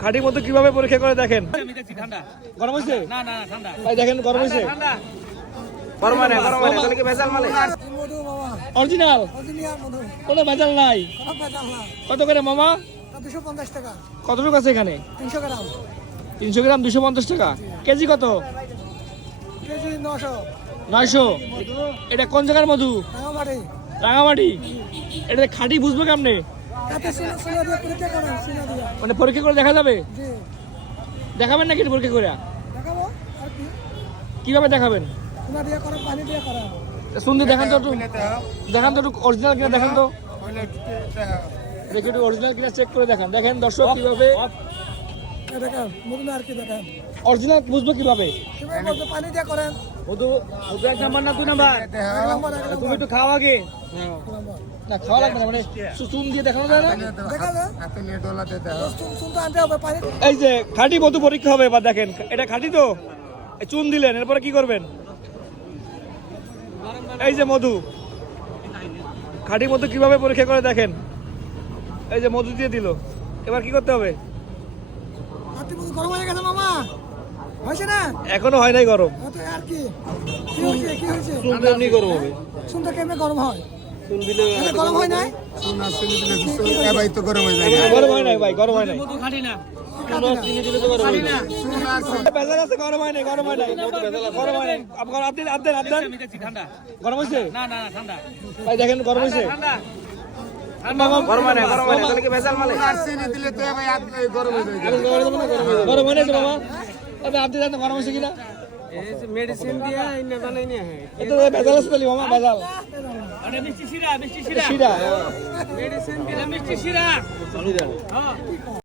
খাঁটি মধু কিভাবে পরীক্ষা করে দেখেন? ঠান্ডা গরম হয়েছে? না না ঠান্ডা ভাই দেখেন গরম হয়েছে? গরম হয় না তাহলে কি ভেজাল মালে? অরিজিনাল কোনো ভেজাল নাই। কত করে মামা? 250 টাকা। কতটুকু আছে এখানে? 300 গ্রাম। 300 গ্রাম 250 টাকা। কেজি কত? কেজি 900। 900। এটা কোন জায়গার মধু? রাঙামাটি। রাঙামাটি। এটা খাঁটি বুঝবো কেমনে? কাতে সোনা দিয়ে পরীক্ষা করেন, সোনা দিয়ে। মানে পরীক্ষা করে দেখা যাবে? জি। দেখাবেন নাকি পরীক্ষা করে? দেখাবো আর কি? কিভাবে দেখাবেন? সোনা দিয়ে করেন, পানি দিয়ে করেন। শুনতে দেখান তো একটু, দেখান তো একটু অরিজিনাল কিনা দেখান তো, দেখে একটু অরিজিনাল কিনা চেক করে দেখান। দেখেন দর্শক কিভাবে দেখেন মধু আর কি দেখেন। অরিজিনাল বুঝবো কিভাবে? কিভাবে বলতে পানি দিয়ে করেন। মধু মধু 1 নাম্বার না 2 নাম্বার? এক নম্বর, এক তুমি নম্বর। একটু খাও আগে। এক নম্বর। না খাওয়া লাগবে না, মানে চুন দিয়ে দেখানো যায় না? দেখা যায়? চুন তো আনতে হবে, পানি। এই যে খাঁটি মধু পরীক্ষা হবে, এবার দেখেন এটা খাঁটি তো। এই চুন দিলেন, এরপরে কি করবেন? এই যে মধু, খাঁটি মধু কিভাবে পরীক্ষা করে দেখেন? এই যে মধু দিয়ে দিল, এবার কি করতে হবে? হাতে মধু গরম হয়ে গেছে মামা। হয়েছে না? এখনো হয় নাই গরম। হাতে আর কি? কি হয়েছে? কি হয়েছে? চুন এমনি গরম হবে। চুনটা কেমনে গরম হয়? চুন দিলে এটা গরম হয় নাই? গরম হয় নাই ভাই, গরম হয় নাই। মধু খাঁটি না চুন আর চিনি দিলে তো গরম হয় না। ভেজাল আছে, গরম হয় নাই, গরম হয় নাই, গরম হয় নাই। আপনার আপনি আমি দেখছি ঠান্ডা গরম হয়েছে? না না ঠান্ডা ভাই দেখেন গরম হয়েছে? ঠান্ডা গরম হয় নাই তাহলে কি ভেজাল মালে? গরম হয় নাই তো বাবা? তবে আপনি জানেন গরম হয়েছে কিনা? মেডিসিন দিয়ে না জানাই না এটা ভেজাল আছে তাহলে মামা, ভেজাল। আরে মিষ্টি শিরা শিরা মেডিসিন দিলে মিষ্টি শিরা হ্যাঁ